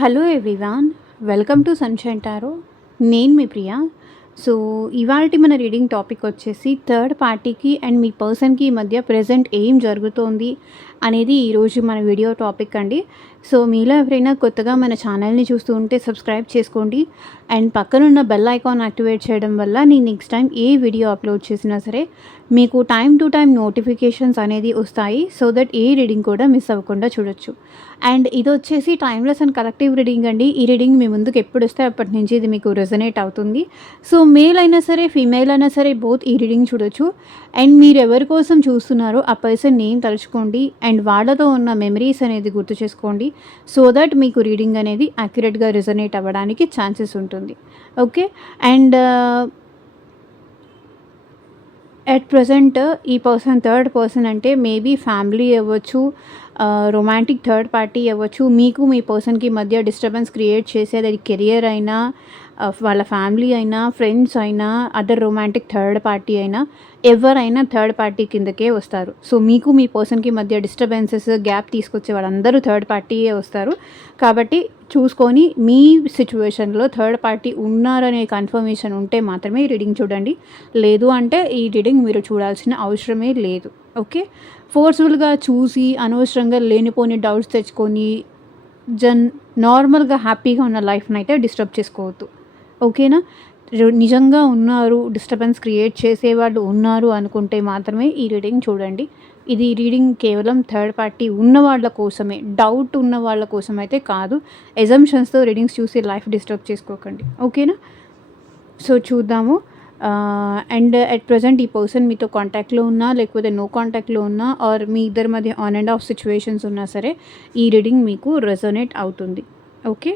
Hello everyone, welcome to sunshine tarot. నేను మీ ప్రియ. So, ఇవాల్టి మన రీడింగ్ టాపిక్ వచ్చేసి థర్డ్ పార్టీకి అండ్ మీ పర్సన్‌కి మధ్య ప్రెజెంట్ ఏం జరుగుతోంది అనేది ఈరోజు మన వీడియో టాపిక్ అండి. సో, మీలో ఎవరైనా కొత్తగా మన ఛానల్‌ని చూస్తూ ఉంటే సబ్స్క్రైబ్ చేసుకోండి అండ్ పక్కనున్న బెల్ ఐకాన్ యాక్టివేట్ చేయడం వల్ల నేను నెక్స్ట్ టైం ఏ వీడియో అప్లోడ్ చేసినా సరే మీకు టైం టు టైం నోటిఫికేషన్స్ అనేది వస్తాయి. సో దట్ ఏ రీడింగ్ కూడా మిస్ అవ్వకుండా చూడొచ్చు. అండ్ ఇది వచ్చేసి టైమ్లెస్ అండ్ కలెక్టివ్ రీడింగ్ అండి. ఈ రీడింగ్ మీ ముందుకు ఎప్పుడు వస్తే అప్పటి నుంచి ఇది మీకు రెజొనేట్ అవుతుంది. సో మేల్ అయినా సరే, ఫీమేల్ అయినా సరే బోత్ ఈ రీడింగ్ చూడొచ్చు. అండ్ మీరు ఎవరి కోసం చూస్తున్నారో ఆ పర్సన్ నేమ్ తలుచుకోండి అండ్ వాళ్ళతో ఉన్న మెమరీస్ అనేది గుర్తు చేసుకోండి. సో దట్ మీకు రీడింగ్ అనేది యాక్యురేట్గా రెజొనేట్ అవ్వడానికి ఛాన్సెస్ ఉంటుంది. ఓకే. అండ్ ఎట్ ప్రెజెంట్ ఈ పర్సన్ థర్డ్ పర్సన్ అంటే మేబీ ఫ్యామిలీ అవ్వచ్చు, రొమాంటిక్ థర్డ్ పార్టీ అవ్వచ్చు. మీకు మీ పర్సన్కి మధ్య డిస్టర్బెన్స్ క్రియేట్ చేసేది అది కెరియర్ అయినా, వాళ్ళ ఫ్యామిలీ అయినా, ఫ్రెండ్స్ అయినా, అదర్ రొమాంటిక్ థర్డ్ పార్టీ అయినా, ఎవరైనా థర్డ్ పార్టీ కిందకే వస్తారు. సో మీకు మీ పర్సన్కి మధ్య డిస్టర్బెన్సెస్, గ్యాప్ తీసుకొచ్చే వాళ్ళందరూ థర్డ్ పార్టీయే వస్తారు. కాబట్టి చూసుకొని మీ సిచ్యువేషన్లో థర్డ్ పార్టీ ఉన్నారనే కన్ఫర్మేషన్ ఉంటే మాత్రమే రీడింగ్ చూడండి. లేదు అంటే ఈ రీడింగ్ మీరు చూడాల్సిన అవసరమే లేదు. ఓకే. ఫోర్స్ఫుల్గా చూసి అనవసరంగా లేనిపోని డౌట్స్ తెచ్చుకొని నార్మల్గా హ్యాపీగా ఉన్న లైఫ్ని అయితే డిస్టర్బ్ చేసుకోవద్దు. ఓకేనా. నిజంగా ఉన్నారు, డిస్టర్బెన్స్ క్రియేట్ చేసేవాళ్ళు ఉన్నారు అనుకుంటే మాత్రమే ఈ రీడింగ్ చూడండి. ఇది రీడింగ్ కేవలం థర్డ్ పార్టీ ఉన్న వాళ్ళ కోసమే, డౌట్ ఉన్న వాళ్ళ కోసం అయితే కాదు. ఎజంప్షన్స్తో రీడింగ్స్ చూసి లైఫ్ డిస్టర్బ్ చేసుకోకండి. ఓకేనా. సో చూద్దాము. అండ్ అట్ ప్రజెంట్ ఈ పర్సన్ మీతో కాంటాక్ట్లో ఉన్నా, లేకపోతే నో కాంటాక్ట్లో ఉన్నా, ఆర్ మీ ఇద్దరి మధ్య ఆన్ అండ్ ఆఫ్ సిచ్యువేషన్స్ ఉన్నా సరే ఈ రీడింగ్ మీకు రెజొనేట్ అవుతుంది. ఓకే.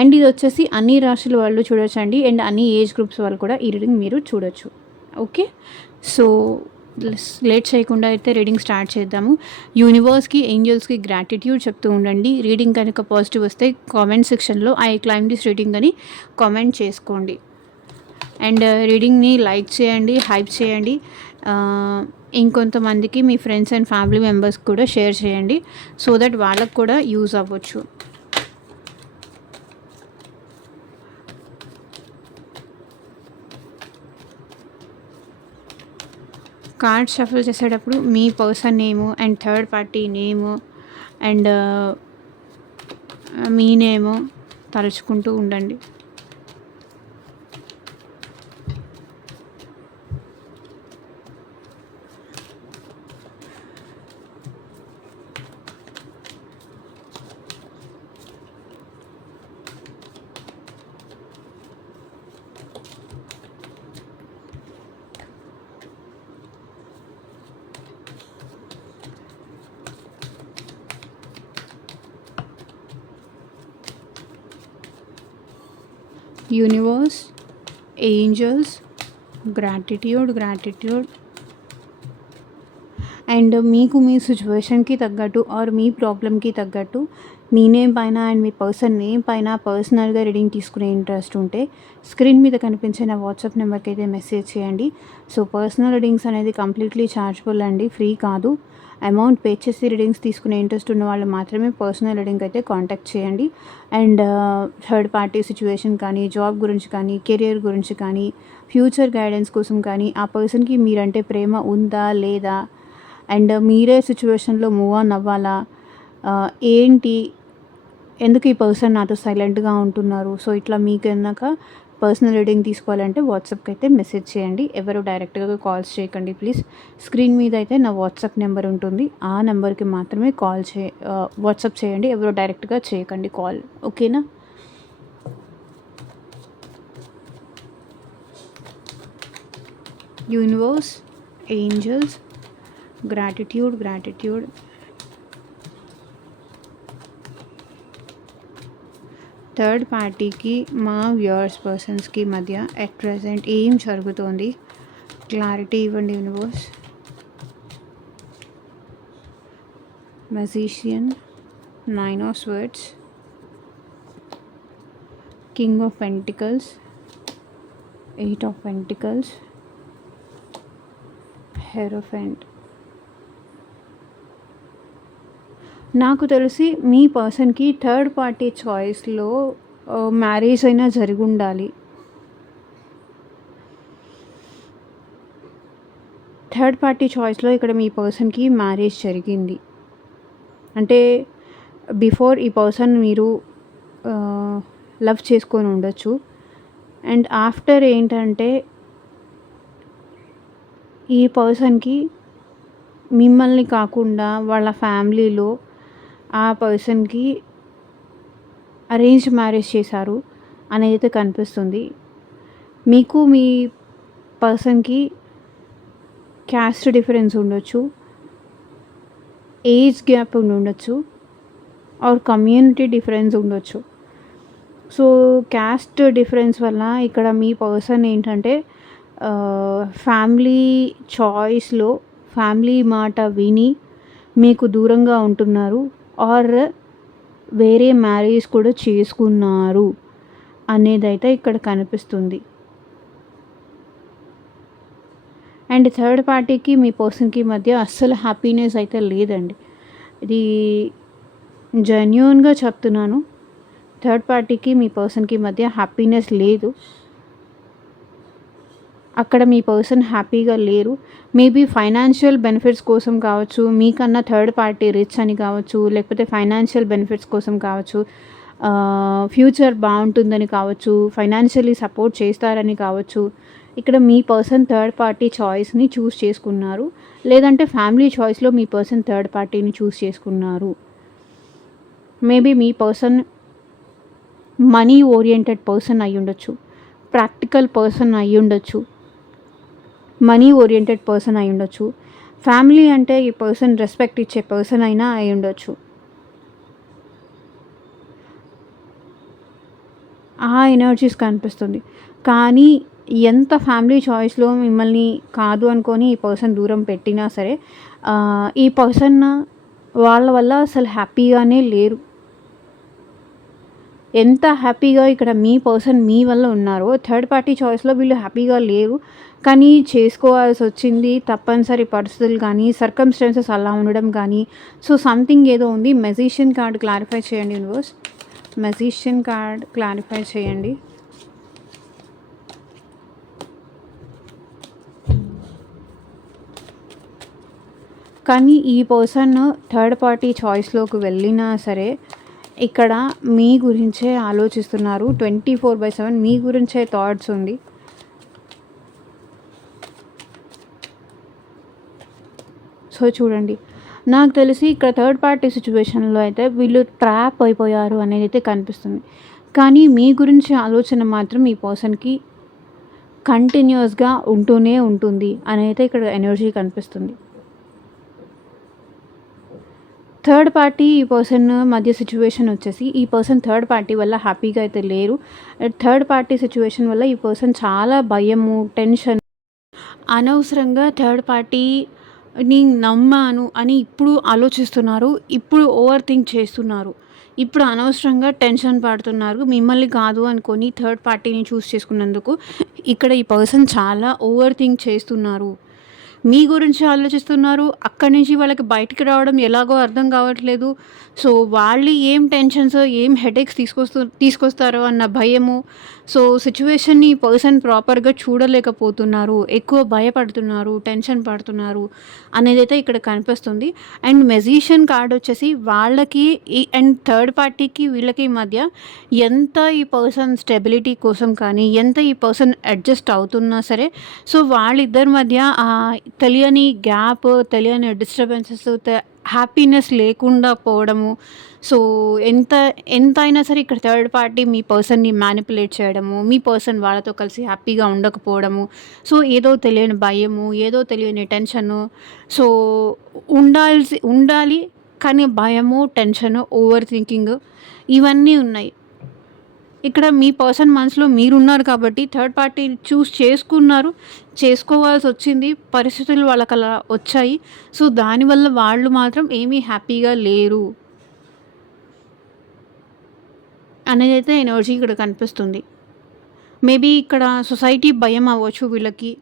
అండ్ ఇది వచ్చేసి అన్ని రాశుల వాళ్ళు చూడొచ్చండి అండ్ అన్ని ఏజ్ గ్రూప్స్ వాళ్ళు కూడా ఈ రీడింగ్ మీరు చూడొచ్చు. ఓకే. సో లేట్ చేయకుండా అయితే రీడింగ్ స్టార్ట్ చేద్దాము. యూనివర్స్కి, ఏంజల్స్కి గ్రాటిట్యూడ్ చెప్తూ ఉండండి. రీడింగ్ కనుక పాజిటివ్ వస్తే కామెంట్ సెక్షన్లో ఐ క్లైమ్ దిస్ రీడింగ్ అని కామెంట్ చేసుకోండి. అండ్ రీడింగ్ని లైక్ చేయండి, హైప్ చేయండి. ఇంకొంతమందికి మీ ఫ్రెండ్స్ అండ్ ఫ్యామిలీ మెంబర్స్ కూడా షేర్ చేయండి. సో దట్ వాళ్ళకు కూడా యూజ్ అవ్వచ్చు. కార్డ్ షఫల్ చేసేటప్పుడు మీ person name and third party name and మీ నేము తలుచుకుంటూ ఉండండి. యూనివర్స్, ఏంజల్స్, గ్రాటిట్యూడ్ అండ్ మీకు మీ సిచ్యువేషన్కి తగ్గట్టు ఆర్ మీ ప్రాబ్లమ్కి తగ్గట్టు మీ నేమ్ పైన అండ్ మీ పర్సన్ నేమ్ పైన పర్సనల్గా రీడింగ్ తీసుకునే ఇంట్రెస్ట్ ఉంటే స్క్రీన్ మీద కనిపించే నా వాట్సాప్ నెంబర్కి అయితే మెసేజ్ చేయండి. సో పర్సనల్ రీడింగ్స్ అనేది కంప్లీట్లీ ఛార్జబుల్ అండి, ఫ్రీ కాదు. అమౌంట్ పే చేసి రీడింగ్స్ తీసుకునే ఇంట్రెస్ట్ ఉన్న వాళ్ళు మాత్రమే పర్సనల్ రీడింగ్ అయితే కాంటాక్ట్ చేయండి. అండ్ థర్డ్ పార్టీ సిచ్యువేషన్ కానీ, జాబ్ గురించి కానీ, కెరియర్ గురించి కానీ, ఫ్యూచర్ గైడెన్స్ కోసం కానీ, ఆ పర్సన్కి మీరంటే ప్రేమ ఉందా లేదా, అండ్ మీరే సిచ్యువేషన్లో మూవ్ ఆన్ అవ్వాలా, ఏంటి, ఎందుకు ఈ పర్సన్ నాతో సైలెంట్గా ఉంటున్నారు. సో ఇట్లా మీకు కనుక పర్సనల్ రీడింగ్ తీసుకోవాలంటే వాట్సాప్కి అయితే మెసేజ్ చేయండి. ఎవరు డైరెక్ట్గా కాల్స్ చేయకండి ప్లీజ్. స్క్రీన్ మీద అయితే నా వాట్సాప్ నెంబర్ ఉంటుంది, ఆ నెంబర్కి మాత్రమే వాట్సాప్ చేయండి. ఎవరు డైరెక్ట్గా చేయకండి కాల్. ఓకేనా. యూనివర్స్, ఏంజల్స్, గ్రాటిట్యూడ్ థర్డ్ పార్టీకి మా వ్యూవర్స్ పర్సన్స్కి మధ్య ఎట్ ప్రెజెంట్ ఏం జరుగుతోంది, క్లారిటీ ఇవ్వండి universe. Magician, 9 of Swords, King of Pentacles, 8 of Pentacles, Hierophant. నాకు తెలిసి మీ పర్సన్‌కి థర్డ్ పార్టీ చాయిస్‌లో మ్యారేజ్ అయినా జరిగుండాలి. థర్డ్ పార్టీ చాయిస్‌లో ఇక్కడ మీ పర్సన్‌కి మ్యారేజ్ జరిగింది. అంటే బిఫోర్ ఈ పర్సన్ మీరు లవ్ చేసుకొని ఉండొచ్చు. అండ్ ఆఫ్టర్ ఏంటంటే ఈ పర్సన్‌కి మిమ్మల్ని కాకుండా వాళ్ళ ఫ్యామిలీలో ఆ పర్సన్‌కి అరేంజ్ మ్యారేజ్ చేశారు అనేదైతే కనిపిస్తుంది. మీకు మీ పర్సన్‌కి క్యాస్ట్ డిఫరెన్స్ ఉండొచ్చు, ఏజ్ గ్యాప్ ఉండుండొచ్చు, ఆర్ కమ్యూనిటీ డిఫరెన్స్ ఉండొచ్చు. సో క్యాస్ట్ డిఫరెన్స్ వల్ల ఇక్కడ మీ పర్సన్ ఏంటంటే ఫ్యామిలీ చాయిస్‌లో ఫ్యామిలీ మాట విని మీకు దూరంగా ఉంటున్నారు, ఆర్ వేరే మ్యారేజ్ కూడా చేసుకున్నారు అనేదైతే ఇక్కడ కనిపిస్తుంది. అండ్ థర్డ్ పార్టీకి మీ పర్సన్‌కి మధ్య అస్సలు హ్యాపీనెస్ అయితే లేదండి. ఇది జెన్యూన్‌గా చెప్తున్నాను. థర్డ్ పార్టీకి మీ పర్సన్‌కి మధ్య హ్యాపీనెస్ లేదు. అక్కడ మీ పర్సన్ హ్యాపీగా లేరు. మేబీ ఫైనాన్షియల్ బెనిఫిట్స్ కోసం కావచ్చు, మీకన్నా థర్డ్ పార్టీ రిచ్ అని కావచ్చు, లేకపోతే ఫైనాన్షియల్ బెనిఫిట్స్ కోసం కావచ్చు, ఫ్యూచర్ బాగుంటుందని కావచ్చు, ఫైనాన్షియల్లీ సపోర్ట్ చేస్తారని కావచ్చు. ఇక్కడ మీ పర్సన్ థర్డ్ పార్టీ చాయిస్ని చూస్ చేసుకున్నారు, లేదంటే ఫ్యామిలీ చాయిస్లో మీ పర్సన్ థర్డ్ పార్టీని చూస్ చేసుకున్నారు. మేబీ మీ పర్సన్ మనీ ఓరియంటెడ్ పర్సన్ అయి ఉండొచ్చు, ప్రాక్టికల్ పర్సన్ అయి ఉండొచ్చు, మనీ ఓరియంటెడ్ పర్సన్ అయి ఉండొచ్చు, ఫ్యామిలీ అంటే ఈ పర్సన్ రెస్పెక్ట్ ఇచ్చే పర్సన్ అయినా అయి ఉండొచ్చు. ఆ ఎనర్జీస్ కనిపిస్తుంది. కానీ ఎంత ఫ్యామిలీ చాయిస్‌లో మిమ్మల్ని కాదు అనుకొని ఈ పర్సన్ దూరం పెట్టినా సరే, ఈ పర్సన్ వాళ్ళ వల్ల అసలు హ్యాపీగానే లేరు. ఎంత హ్యాపీగా ఇక్కడ మీ పర్సన్ మీ వల్ల ఉన్నారో, థర్డ్ పార్టీ చాయిస్‌లో వీళ్ళు హ్యాపీగా లేరు. కానీ చేసుకోవాల్సి వచ్చింది, తప్పనిసరి పరిస్థితులు కానీ, సర్కమ్‌స్టాన్సెస్ అలా ఉండడం కానీ, సో సంథింగ్ ఏదో ఉంది. మెజిషియన్ కార్డ్ క్లారిఫై చేయండి యూనివర్స్. మెజిషియన్ కార్డ్ క్లారిఫై చేయండి. కానీ ఈ పర్సన్ థర్డ్ పార్టీ చాయిస్‌లోకి వెళ్ళినా సరే, ఇక్కడ మీ గురించే ఆలోచిస్తున్నారు. 24/7 మీ గురించే థాట్స్ ఉంది. సో చూడండి, నాకు తెలిసి ఇక్కడ థర్డ్ పార్టీ సిచ్యువేషన్‌లో అయితే వీళ్ళు ట్రాప్ అయిపోయారు అనేదైతే కనిపిస్తుంది. కానీ మీ గురించి ఆలోచన మాత్రం ఈ పర్సన్‌కి కంటిన్యూయస్‌గా ఉంటూనే ఉంటుంది అనైతే ఇక్కడ ఎనర్జీ కనిపిస్తుంది. థర్డ్ పార్టీ ఈ పర్సన్ మధ్య సిచ్యువేషన్ వచ్చేసి, ఈ పర్సన్ థర్డ్ పార్టీ వల్ల హ్యాపీగా అయితే లేరు. థర్డ్ పార్టీ సిచ్యువేషన్ వల్ల ఈ పర్సన్ చాలా భయము, టెన్షన్, అనవసరంగా థర్డ్ పార్టీని నమ్మాను అని ఇప్పుడు ఆలోచిస్తున్నారు. ఇప్పుడు ఓవర్ థింక్ చేస్తున్నారు. ఇప్పుడు అనవసరంగా టెన్షన్ పడుతున్నారు. మిమ్మల్ని కాదు అనుకొని థర్డ్ పార్టీని చూస్ చేసుకున్నందుకు ఇక్కడ ఈ పర్సన్ చాలా ఓవర్ థింక్ చేస్తున్నారు. మీ గురించి ఆలోచిస్తున్నారు. అక్కడి నుంచి వాళ్ళకి బయటికి రావడం ఎలాగో అర్థం కావట్లేదు. సో వాళ్ళు ఏం టెన్షన్స్, ఏం హెడేక్స్ తీసుకొస్తారో అన్న భయము. సో సిచ్యువేషన్ని పర్సన్ ప్రాపర్గా చూడలేకపోతున్నారు, ఎక్కువ భయపడుతున్నారు, టెన్షన్ పడుతున్నారు అనేదైతే ఇక్కడ కనిపిస్తుంది. అండ్ మెజిషియన్ కార్డ్ వచ్చేసి వాళ్ళకి అండ్ థర్డ్ పార్టీకి వీళ్ళకి మధ్య ఎంత ఈ పర్సన్ స్టెబిలిటీ కోసం కానీ, ఎంత ఈ పర్సన్ అడ్జస్ట్ అవుతున్నా సరే, సో వాళ్ళిద్దరి మధ్య తెలియని గ్యాప్, తెలియని డిస్టర్బెన్సెస్, హ్యాపీనెస్ లేకుండా పోవడము. సో ఎంత అయినా సరే ఇక్కడ థర్డ్ పార్టీ మీ పర్సన్‌ని మ్యానిపులేట్ చేయడము, మీ పర్సన్ వాళ్ళతో కలిసి హ్యాపీగా ఉండకపోవడము. సో ఏదో తెలియని భయము, ఏదో తెలియని టెన్షను. సో ఉండాలి కానీ భయము, టెన్షను, ఓవర్ థింకింగ్ ఇవన్నీ ఉన్నాయి. ఇక్కడ మీ పర్సన్ మనసులో మీరున్నారు కాబట్టి థర్డ్ పార్టీ చూస్ చేసుకున్నారు, చేసుకోవాల్సి వచ్చింది, పరిస్థితులు వాళ్ళకి అలా వచ్చాయి. సో దానివల్ల వాళ్ళు మాత్రం ఏమీ హ్యాపీగా లేరు అనేదైతే ఎనర్జీ ఇక్కడ కనిపిస్తుంది. మేబీ ఇక్కడ సొసైటీ భయం అవ్వచ్చు వీళ్ళకి.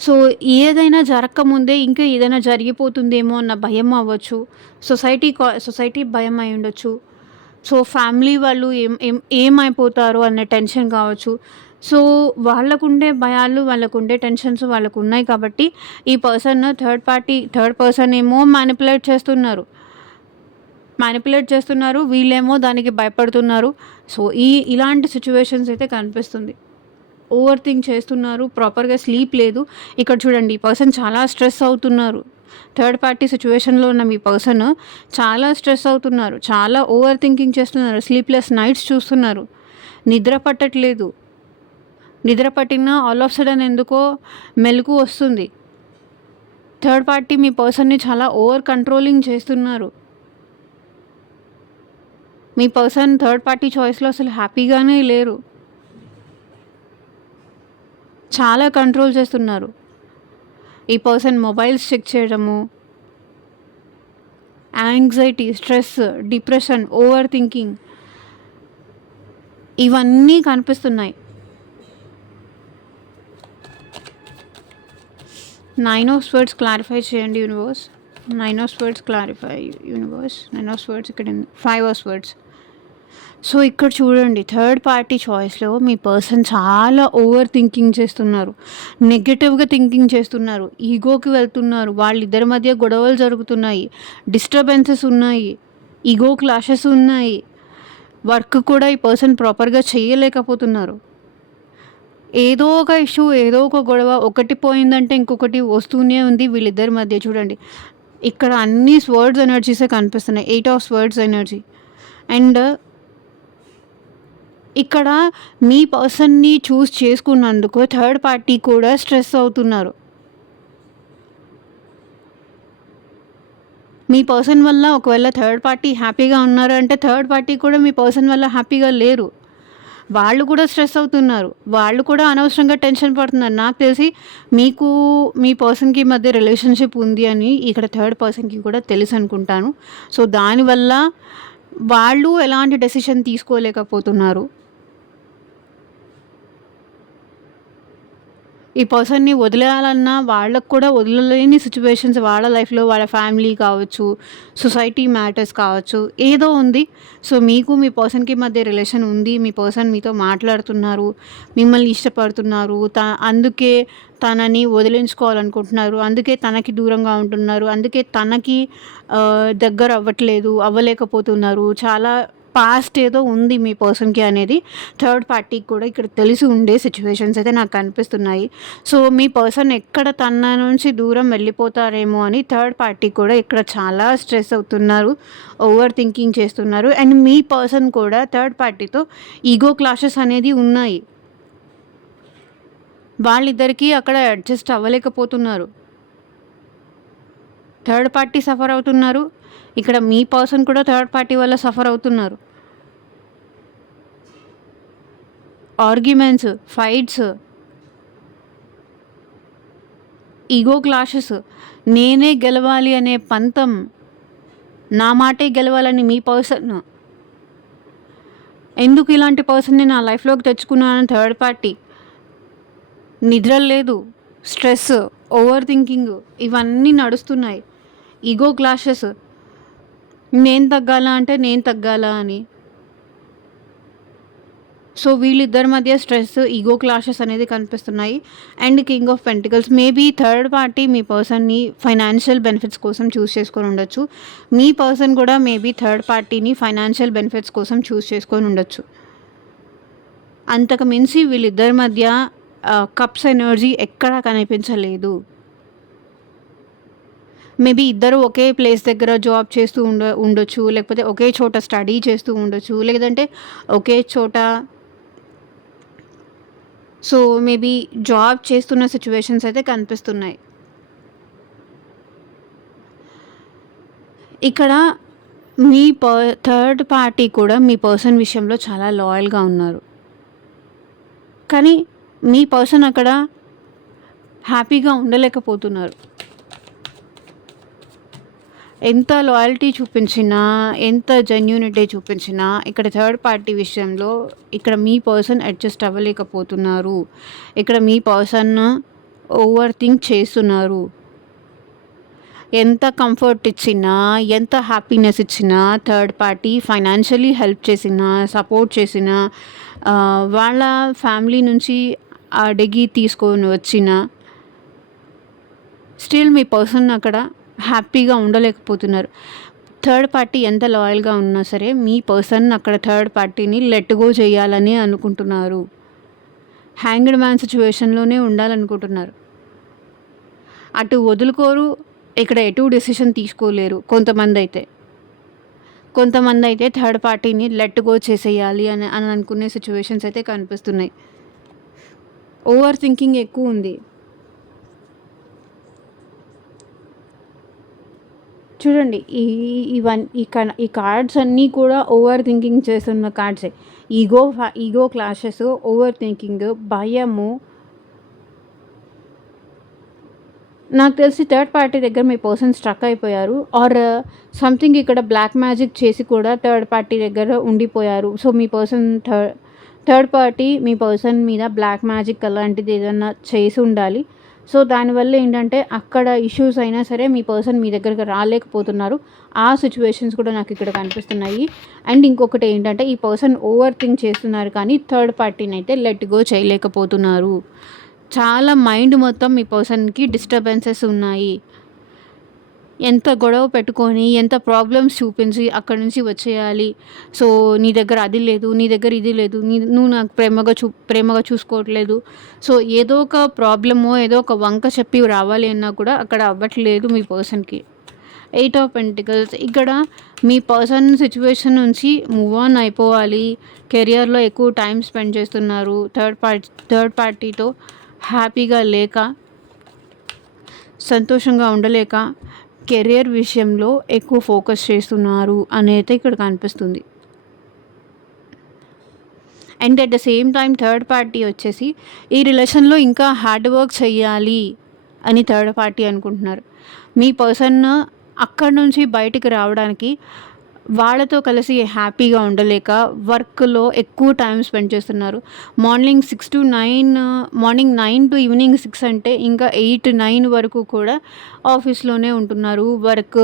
సో, ఏదైనా జరక్కముందే ఇంకా ఏదైనా జరిగిపోతుందేమో అన్న భయం అవ్వచ్చు. సొసైటీ భయం అయ్యుండొచ్చు. సో, ఫ్యామిలీ వాళ్ళు ఏమైపోతారో అన్న టెన్షన్ కావచ్చు. సో, వాళ్ళకుండే భయాలు, వాళ్ళకుండే టెన్షన్స్ వాళ్ళకున్నాయి కాబట్టి, ఈ థర్డ్ పర్సన్ ఏమో మానిప్యులేట్ చేస్తున్నారు. వీళ్ళేమో దానికి భయపడుతున్నారు. సో, ఇలాంటి సిట్యుయేషన్స్ అయితే కనిపిస్తుంది. ఓవర్ థింక్ చేస్తున్నారు. ప్రాపర్‌గా స్లీప్ లేదు. ఇక్కడ చూడండి, ఈ పర్సన్ చాలా స్ట్రెస్ అవుతున్నారు. థర్డ్ పార్టీ సిట్యుయేషన్‌లో ఉన్న మీ పర్సన్ చాలా స్ట్రెస్ అవుతున్నారు. చాలా ఓవర్ థింకింగ్ చేస్తున్నారు. స్లీప్‌లెస్ నైట్స్ చూస్తున్నారు. నిద్ర పట్టట్లేదు. నిద్ర పట్టినా ఆల్ ఆఫ్ సడన్ ఎందుకో మెలుకువ వస్తుంది. థర్డ్ పార్టీ మీ పర్సన్‌ని చాలా ఓవర్ కంట్రోలింగ్ చేస్తున్నారు. మీ పర్సన్ థర్డ్ పార్టీ చాయిస్‌లో అసలు హ్యాపీగానే లేరు. చాలా కంట్రోల్ చేస్తున్నారు. ఈ పర్సన్ మొబైల్స్ చెక్ చేయడము, anxiety, stress, depression, over thinking ఇవన్నీ కనిపిస్తున్నాయి. 9 ఆఫ్ స్వర్డ్స్ క్లారిఫై చేయండి universe. 9 of swords clarify universe. 9 of swords ఇక్కడ 5 ఆఫ్ స్వర్డ్స్. సో, ఇక్కడ చూడండి, థర్డ్ పార్టీ చాయిస్‌లో మీ పర్సన్ చాలా ఓవర్ థింకింగ్ చేస్తున్నారు. నెగెటివ్‌గా థింకింగ్ చేస్తున్నారు. ఈగోకి వెళ్తున్నారు. వాళ్ళిద్దరి మధ్య గొడవలు జరుగుతున్నాయి. డిస్టర్బెన్సెస్ ఉన్నాయి. ఈగో క్లాషెస్ ఉన్నాయి. వర్క్ కూడా ఈ పర్సన్ ప్రాపర్‌గా చేయలేకపోతున్నారు. ఏదో ఒక ఇష్యూ, ఏదో ఒక గొడవ, ఒకటి పోయిందంటే ఇంకొకటి వస్తూనే ఉంది వీళ్ళిద్దరి మధ్య. చూడండి, ఇక్కడ అన్ని స్వర్డ్స్ ఎనర్జీసే కనిపిస్తున్నాయి. 8 ఆఫ్ స్వర్డ్స్ ఎనర్జీ. అండ్ ఇక్కడ మీ పర్సన్‌ని చూస్ చేసుకున్నందుకు థర్డ్ పార్టీ కూడా స్ట్రెస్ అవుతున్నారు. మీ పర్సన్ వల్ల ఒకవేళ థర్డ్ పార్టీ హ్యాపీగా ఉన్నారు అంటే, థర్డ్ పార్టీ కూడా మీ పర్సన్ వల్ల హ్యాపీగా లేరు. వాళ్ళు కూడా స్ట్రెస్ అవుతున్నారు. వాళ్ళు కూడా అనవసరంగా టెన్షన్ పడుతున్నారు. నాకు తెలిసి మీకు మీ పర్సన్‌కి మధ్య రిలేషన్‌షిప్ ఉంది అని ఇక్కడ థర్డ్ పర్సన్‌కి కూడా తెలుసు అనుకుంటాను. సో, దానివల్ల వాళ్ళు ఎలాంటి డెసిషన్ తీసుకోలేకపోతున్నారు. ఈ పర్సన్‌ని వదిలేయాలన్నా వాళ్ళకి కూడా వదలలేని సిట్యుయేషన్స్ వాళ్ళ లైఫ్‌లో, వాళ్ళ ఫ్యామిలీ కావచ్చు, సొసైటీ మ్యాటర్స్ కావచ్చు, ఏదో ఉంది. సో, మీకు మీ పర్సన్‌కి మధ్య రిలేషన్ ఉంది. మీ పర్సన్ మీతో మాట్లాడుతున్నారు. మిమ్మల్ని ఇష్టపడుతున్నారు. అందుకే తనని వదిలించుకోవాలనుకుంటున్నారు. అందుకే తనకి దూరంగా ఉంటున్నారు. అందుకే తనకి దగ్గర అవ్వలేకపోతున్నారు. చాలా పాస్ట్ ఏదో ఉంది మీ పర్సన్‌కి అనేది థర్డ్ పార్టీకి కూడా ఇక్కడ తెలిసి ఉండే సిట్యుయేషన్స్ అయితే నాకు కనిపిస్తున్నాయి. సో, మీ పర్సన్ ఎక్కడ తన నుంచి దూరం వెళ్ళిపోతారేమో అని థర్డ్ పార్టీ కూడా ఇక్కడ చాలా స్ట్రెస్ అవుతున్నారు. ఓవర్ థింకింగ్ చేస్తున్నారు. అండ్ మీ పర్సన్ కూడా థర్డ్ పార్టీతో ఈగో క్లాషెస్ అనేది ఉన్నాయి. వాళ్ళిద్దరికీ అక్కడ అడ్జస్ట్ అవ్వలేకపోతున్నారు. థర్డ్ పార్టీ సఫర్ అవుతున్నారు. ఇక్కడ మీ పర్సన్ కూడా థర్డ్ పార్టీ వల్ల సఫర్ అవుతున్నారు. ఆర్గ్యుమెంట్స్, ఫైట్స్, ఈగో క్లాషెస్, నేనే గెలవాలి అనే పంతం, నా మాటే గెలవాలని మీ పర్సన్, ఎందుకు ఇలాంటి పర్సన్ని నా లైఫ్లోకి తెచ్చుకున్నానని థర్డ్ పార్టీ, నిద్ర లేదు, స్ట్రెస్, ఓవర్ థింకింగ్ ఇవన్నీ నడుస్తున్నాయి. ఈగో క్లాషెస్, నేను తగ్గాలా అంటే నేను తగ్గాలా అని. సో, వీళ్ళిద్దరి మధ్య స్ట్రెస్, ఈగో క్లాషెస్ అనేది కనిపిస్తున్నాయి. And king of pentacles, maybe third party మీ పర్సన్‌ని ఫైనాన్షియల్ బెనిఫిట్స్ కోసం చూస్ చేసుకొని ఉండొచ్చు. మీ పర్సన్ కూడా మేబీ థర్డ్ పార్టీని ఫైనాన్షియల్ బెనిఫిట్స్ కోసం చూస్ చేసుకొని ఉండొచ్చు. అంతకు మించి వీళ్ళిద్దరి మధ్య కప్స్ ఎనర్జీ ఎక్కడా కనిపించలేదు. మేబీ ఇద్దరు ఒకే ప్లేస్ దగ్గర జాబ్ చేస్తూ ఉండొచ్చు. లేకపోతే ఒకే చోట స్టడీ చేస్తూ ఉండొచ్చు. లేదంటే ఒకే చోట సో, మేబీ జాబ్ చేస్తున్న సిట్యుయేషన్స్ అయితే కనిపిస్తున్నాయి. ఇక్కడ మీ థర్డ్ పార్టీ కూడా మీ పర్సన్ విషయంలో చాలా లాయల్‌గా ఉన్నారు. కానీ మీ పర్సన్ అక్కడ హ్యాపీగా ఉండలేకపోతున్నారు. ఎంత లాయల్టీ చూపించినా, ఎంత జెన్యూనిటీ చూపించినా ఇక్కడ థర్డ్ పార్టీ విషయంలో ఇక్కడ మీ పర్సన్ అడ్జస్ట్ అవ్వలేకపోతున్నారు. ఇక్కడ మీ పర్సన్ ఓవర్ థింక్ చేస్తున్నారు. ఎంత కంఫర్ట్ ఇచ్చినా, ఎంత హ్యాపీనెస్ ఇచ్చినా, థర్డ్ పార్టీ ఫైనాన్షియలీ హెల్ప్ చేసినా, సపోర్ట్ చేసినా, వాళ్ళ ఫ్యామిలీ నుంచి అడిగి తీసుకొని వచ్చినా స్టిల్ మీ పర్సన్ అక్కడ హ్యాపీగా ఉండలేకపోతున్నారు. థర్డ్ పార్టీ ఎంత లాయల్గా ఉన్నా సరే మీ పర్సన్ అక్కడ థర్డ్ పార్టీని లెట్ గో చేయాలని అనుకుంటున్నారు. హ్యాంగ్డ్ మ్యాన్ సిచ్యువేషన్లోనే ఉండాలనుకుంటున్నారు. అటు వదులుకోరు, ఇక్కడ ఎటు డెసిషన్ తీసుకోలేరు. కొంతమంది అయితే థర్డ్ పార్టీని లెట్ గో చేసేయాలి అని అని అనుకునే సిచ్యువేషన్స్ అయితే కనిపిస్తున్నాయి. ఓవర్ థింకింగ్ ఎక్కువ ఉంది. చూడండి ఈ కార్డ్స్ అన్నీ కూడా ఓవర్ థింకింగ్ చేస్తున్న కార్డ్సే. ఈగో క్లాషెస్, ఓవర్ థింకింగ్, భయము. నాకు తెలిసి థర్డ్ పార్టీ దగ్గర మీ పర్సన్ స్ట్రక్ అయిపోయారు. ఆర్ సంథింగ్ ఇక్కడ బ్లాక్ మ్యాజిక్ చేసి కూడా థర్డ్ పార్టీ దగ్గర ఉండిపోయారు. సో మీ పర్సన్ థర్డ్ పార్టీ మీ పర్సన్ మీద బ్లాక్ మ్యాజిక్ అలాంటిది ఏదన్నా చేసి ఉండాలి. సో దానివల్ల ఏంటంటే అక్కడ ఇష్యూస్ అయినా సరే మీ పర్సన్ మీ దగ్గరకు రాలేకపోతున్నారు. ఆ సిచ్యువేషన్స్ కూడా నాకు ఇక్కడ కనిపిస్తున్నాయి. అండ్ ఇంకొకటి ఏంటంటే ఈ పర్సన్ ఓవర్ థింక్ చేస్తున్నారు కానీ థర్డ్ పార్టీని అయితే లెట్ గో చేయలేకపోతున్నారు. చాలా మైండ్ మొత్తం మీ పర్సన్కి డిస్టర్బెన్సెస్ ఉన్నాయి. ఎంత గొడవ పెట్టుకొని, ఎంత ప్రాబ్లమ్స్ చూపించి అక్కడి నుంచి వచ్చేయాలి. సో నీ దగ్గర అది లేదు, నీ దగ్గర ఇది లేదు, నువ్వు నాకు ప్రేమగా చూసుకోవట్లేదు. సో ఏదో ఒక ప్రాబ్లమో ఏదో ఒక వంక చెప్పి రావాలి అన్నా కూడా అక్కడ అవ్వట్లేదు మీ పర్సన్కి. 8 ఆఫ్ పెంటికల్స్ ఇక్కడ మీ పర్సన్ సిచ్యువేషన్ నుంచి మూవ్ ఆన్ అయిపోవాలి. కెరియర్లో ఎక్కువ టైం స్పెండ్ చేస్తున్నారు. థర్డ్ పార్టీతో హ్యాపీగా లేక, సంతోషంగా ఉండలేక కెరియర్ విషయంలో ఎక్కువ ఫోకస్ చేస్తున్నారు అనేది ఇక్కడ కనిపిస్తుంది. And at the same time third party వచ్చేసి ఈ రిలేషన్లో ఇంకా హార్డ్ వర్క్ చేయాలి అని థర్డ్ పార్టీ అనుకుంటున్నారు. మీ పర్సన్ అక్కడి నుంచి బయటికి రావడానికి వాళ్ళతో కలిసి హ్యాపీగా ఉండలేక వర్క్లో ఎక్కువ టైం స్పెండ్ చేస్తున్నారు. మార్నింగ్ 9 టు ఈవినింగ్ 6 అంటే ఇంకా 8-9 వరకు కూడా ఆఫీస్లోనే ఉంటున్నారు. వర్క్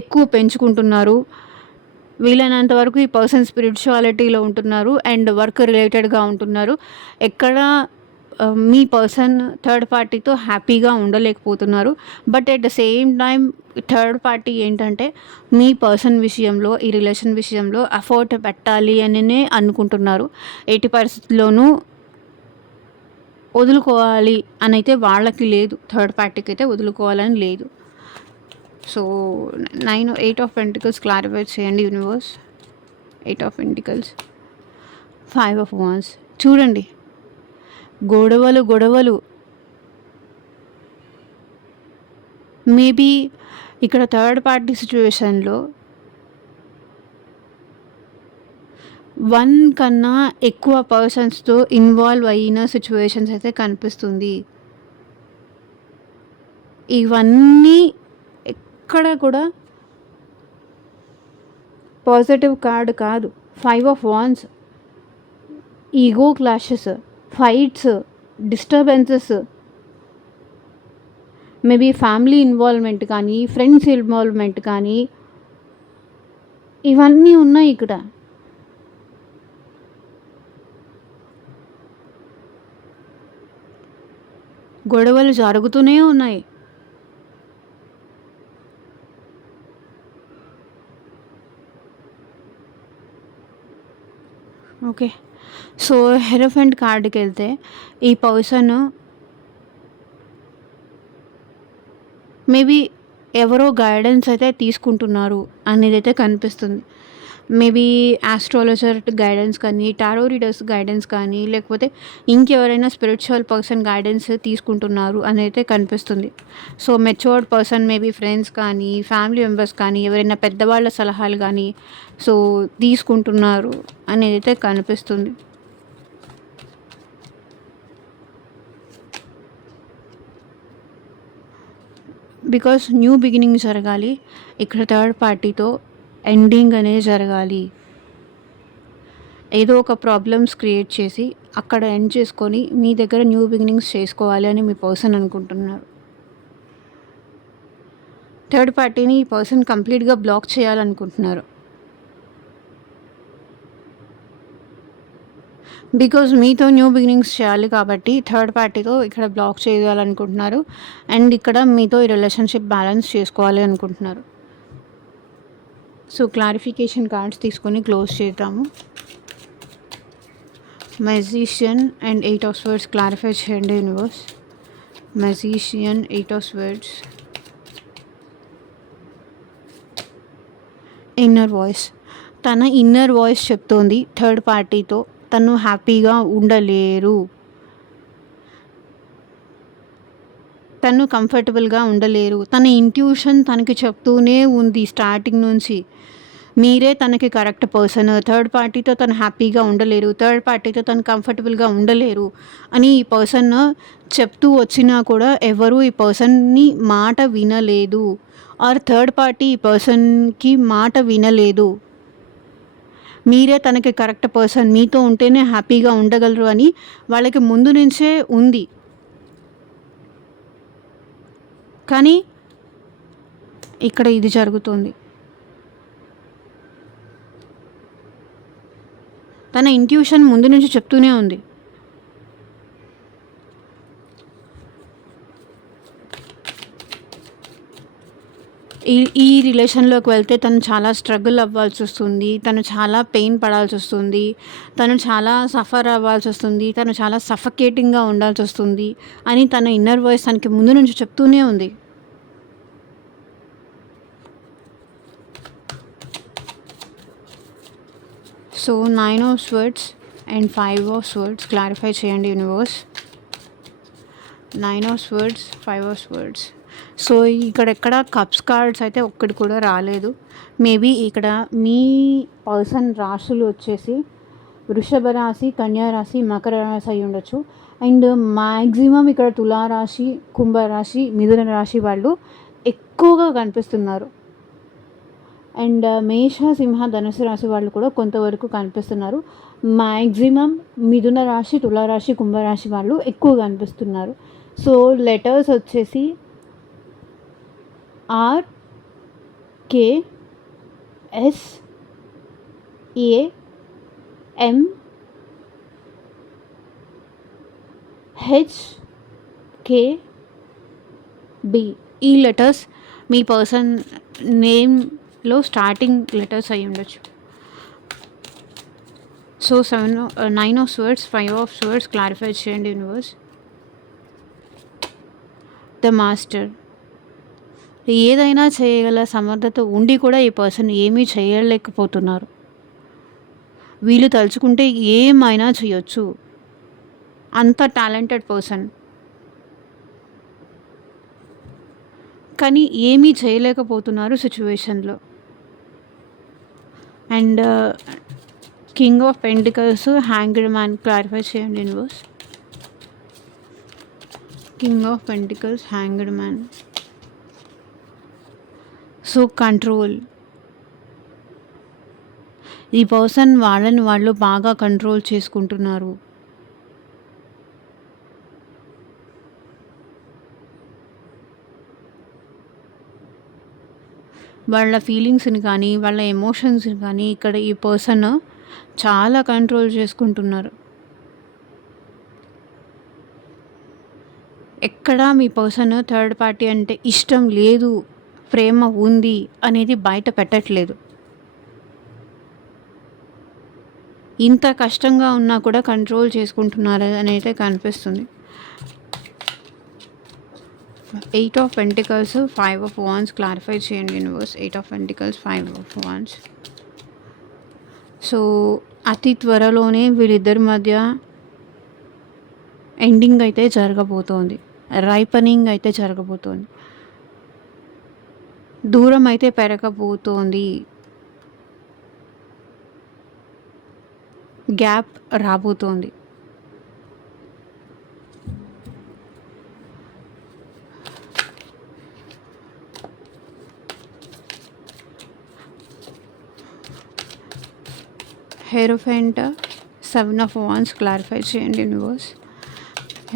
ఎక్కువ పెంచుకుంటున్నారు. వీలైనంత వరకు ఈ పర్సన్ స్పిరిచువాలిటీలో ఉంటున్నారు అండ్ వర్క్ రిలేటెడ్గా ఉంటున్నారు. ఎక్కడ మీ పర్సన్ థర్డ్ పార్టీతో హ్యాపీగా ఉండలేకపోతున్నారు. But at the same time third party ఏంటంటే మీ పర్సన్ విషయంలో, ఈ రిలేషన్ విషయంలో ఎఫర్ట్ పెట్టాలి అని అనుకుంటున్నారు. ఎట్టి పరిస్థితుల్లోనూ వదులుకోవాలి అని అయితే వాళ్ళకి లేదు. థర్డ్ పార్టీకి అయితే వదులుకోవాలని లేదు. సో 8 ఆఫ్ పెంటికల్స్ క్లారిఫై చేయండి universe. 8 of pentacles, 5 of wands. చూడండి, గొడవలు మేబీ ఇక్కడ థర్డ్ పార్టీ సిచ్యువేషన్లో 1 కన్నా ఎక్కువ పర్సన్స్తో ఇన్వాల్వ్ అయిన సిచ్యువేషన్స్ అయితే కనిపిస్తుంది. ఇవన్నీ ఎక్కడ కూడా పాజిటివ్ కార్డ్ కాదు. 5 of wands, ego clashes, fights, disturbances, maybe family involvement కానీ, ఫ్రెండ్స్ ఇన్వాల్వ్మెంట్ కానీ, ఇవన్నీ ఉన్నాయి ఇక్కడ. గొడవలు జరుగుతూనే ఉన్నాయి. ఓకే, సో హెరోఫెంట్ కార్డుకి వెళ్తే ఈ పర్సన్ మేబీ ఎవరో గైడెన్స్ అయితే తీసుకుంటున్నారు అనేది అయితే కనిపిస్తుంది. మేబీ ఆస్ట్రాలజర్ గైడెన్స్ కానీ, టారో రీడర్స్ గైడెన్స్ కానీ, లేకపోతే ఇంకెవరైనా స్పిరిచువల్ పర్సన్ గైడెన్స్ తీసుకుంటున్నారు అని అయితే కనిపిస్తుంది. So matured person, maybe friends కానీ, ఫ్యామిలీ మెంబర్స్ కానీ, ఎవరైనా పెద్దవాళ్ళ సలహాలు కానీ సో తీసుకుంటున్నారు అనేది అయితే కనిపిస్తుంది. బికాస్ న్యూ బిగినింగ్ జరగాలి. ఇక్కడ థర్డ్ పార్టీతో ఎండింగ్ అనేది జరగాలి. ఏదో ఒక ప్రాబ్లమ్స్ క్రియేట్ చేసి అక్కడ ఎండ్ చేసుకొని మీ దగ్గర న్యూ బిగినింగ్స్ చేసుకోవాలి అని మీ పర్సన్ అనుకుంటున్నారు. థర్డ్ పార్టీని ఈ పర్సన్ కంప్లీట్గా బ్లాక్ చేయాలనుకుంటున్నారు. బికాజ్ మీతో న్యూ బిగినింగ్స్ చేయాలి కాబట్టి థర్డ్ పార్టీతో ఇక్కడ బ్లాక్ చేయాలనుకుంటున్నారు. అండ్ ఇక్కడ మీతో ఈ రిలేషన్షిప్ బ్యాలెన్స్ చేసుకోవాలి అనుకుంటున్నారు. సో క్లారిఫికేషన్ కార్డ్స్ తీసుకొని క్లోజ్ చేద్దాము. Magician and 8 of swords clarify చేయండి universe. Magician, 8 of swords, inner voice. తన ఇన్నర్ వాయిస్ చెప్తోంది థర్డ్ పార్టీతో తను హ్యాపీగా ఉండలేరు, తను కంఫర్టబుల్గా ఉండలేరు. తన ఇంట్యూషన్ తనకి చెప్తూనే ఉంది స్టార్టింగ్ నుంచి, మీరే తనకి కరెక్ట్ పర్సన్, థర్డ్ పార్టీతో తను హ్యాపీగా ఉండలేరు, థర్డ్ పార్టీతో తను కంఫర్టబుల్గా ఉండలేరు అని ఈ పర్సన్ చెప్తూ వచ్చినా కూడా ఎవరు ఈ పర్సన్ని మాట వినలేదు. ఆర్ థర్డ్ పార్టీ ఈ పర్సన్కి మాట వినలేదు. మీరే తనకి కరెక్ట్ పర్సన్, మీతో ఉంటేనే హ్యాపీగా ఉండగలరు అని వాళ్ళకి ముందు నుంచే ఉంది. కానీ ఇక్కడ ఇది జరుగుతుంది. తన ఇంట్యూషన్ ముందు నుంచి చెప్తూనే ఉంది. ఈ రిలేషన్లోకి వెళ్తే తను చాలా స్ట్రగుల్ అవ్వాల్సి వస్తుంది, తను చాలా పెయిన్ పడాల్సి వస్తుంది, తను చాలా సఫర్ అవ్వాల్సి వస్తుంది, తను చాలా సఫకేటింగ్గా ఉండాల్సి వస్తుంది అని తన ఇన్నర్ వాయిస్ తనకి ముందు నుంచి చెప్తూనే ఉంది. So 9 of swords and 5 of swords clarify చేయండి universe. 9 of swords, 5 of swords. So ఇక్కడెక్కడ కప్స్ కార్డ్స్ అయితే ఒక్కటి కూడా రాలేదు. మేబీ ఇక్కడ మీ పర్సన్ రాశులు వచ్చేసి వృషభ రాశి, కన్యా రాశి, మకర రాశి అయి ఉండొచ్చు. అండ్ మ్యాక్సిమం ఇక్కడ తులారాశి, కుంభరాశి, మిథున రాశి వాళ్ళు ఎక్కువగా కనిపిస్తున్నారు. అండ్ మేష, సింహ, ధనుసు రాశి వాళ్ళు కూడా కొంతవరకు కనిపిస్తున్నారు. మ్యాక్సిమం మిథున రాశి, తులారాశి, కుంభరాశి వాళ్ళు ఎక్కువ కనిపిస్తున్నారు. సో లెటర్స్ వచ్చేసి R, K, S, A, M, H, K, B. ఈ లెటర్స్ మీ పర్సన్ నేమ్లో స్టార్టింగ్ లెటర్స్ అయి ఉండొచ్చు. So 9 of swords, 5 of swords clarify చేయండి యూనివర్స్. The master. ఏదైనా చేయగల సమర్థత ఉండి కూడా ఈ పర్సన్ ఏమీ చేయలేకపోతున్నారు. వీళ్ళు తలుచుకుంటే ఏమైనా చేయొచ్చు, అంత టాలెంటెడ్ పర్సన్, కానీ ఏమీ చేయలేకపోతున్నారు సిచ్యువేషన్లో. And king of pentacles, hanged man clarify చేయండి universe. King of pentacles, hanged man. So control. ఈ పర్సన్ వాళ్ళని వాళ్ళు బాగా కంట్రోల్ చేసుకుంటున్నారు. వాళ్ళ ఫీలింగ్స్ని కానీ వాళ్ళ ఎమోషన్స్ని కానీ ఇక్కడ ఈ పర్సన్ చాలా కంట్రోల్ చేసుకుంటున్నారు. ఎక్కడా మీ పర్సన్ థర్డ్ పార్టీ అంటే ఇష్టం లేదు, ప్రేమ ఉంది అనేది బయట పెట్టట్లేదు. ఇంత కష్టంగా ఉన్నా కూడా కంట్రోల్ చేసుకుంటున్నారు అనేది కనిపిస్తుంది. 8 of pentacles, 5 of wands clarify చేయండి universe. 8 of pentacles, 5 of wands. So అతి త్వరలోనే వీళ్ళిద్దరి మధ్య ఎండింగ్ అయితే జరగబోతోంది, రైపనింగ్ అయితే జరగబోతోంది, దూరం అయితే పెరగబోతోంది, గ్యాప్ రాబోతోంది. హెరోఫెంట్ 7 ఆఫ్ వాన్స్ క్లారిఫై చేయండి universe.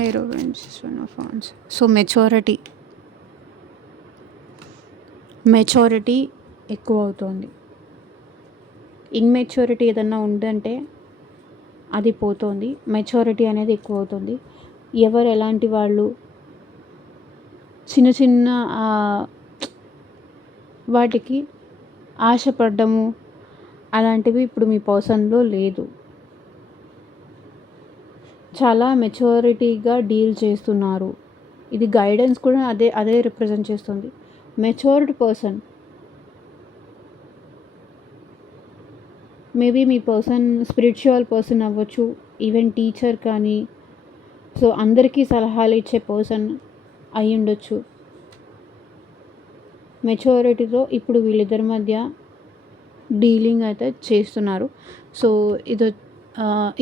Hierophant 7 of wands. So maturity ఎక్కువ అవుతుంది. ఇన్మెచ్యూరిటీ ఏదన్నా ఉందంటే అది పోతుంది. మెచ్యూరిటీ అనేది ఎక్కువ అవుతుంది. ఎవరు ఎలాంటి వాళ్ళు చిన్న చిన్న వాటికి ఆశపడ్డము అలాంటివి ఇప్పుడు మీ పర్సన్లో లేదు. చాలా మెచ్యూరిటీగా డీల్ చేస్తున్నారు. ఇది గైడెన్స్ కూడా అదే రిప్రజెంట్ చేస్తుంది. Matured person. మేబీ మీ పర్సన్ స్పిరిచువల్ పర్సన్ అవ్వచ్చు, ఈవెన్ టీచర్ కానీ. సో అందరికీ సలహాలు ఇచ్చే పర్సన్ అయి ఉండొచ్చు. మెచ్యూరిటీతో ఇప్పుడు వీళ్ళిద్దరి మధ్య డీలింగ్ అయితే చేస్తున్నారు. సో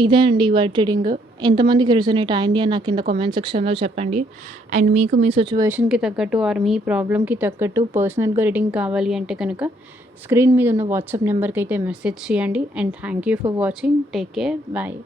ఇదే అండి ఇవాళ రీడింగ్. ఎంతమందికి రెజొనేట్ అయింది అని నాకు కింద కామెంట్ సెక్షన్లో చెప్పండి. అండ్ మీకు మీ సిచ్యువేషన్కి తగ్గట్టు ఆర్ మీ ప్రాబ్లమ్కి తగ్గట్టు పర్సనల్గా రీడింగ్ కావాలి అంటే కనుక స్క్రీన్ మీద ఉన్న వాట్సాప్ నెంబర్కి అయితే మెసేజ్ చేయండి. And thank you for watching. Take care. Bye.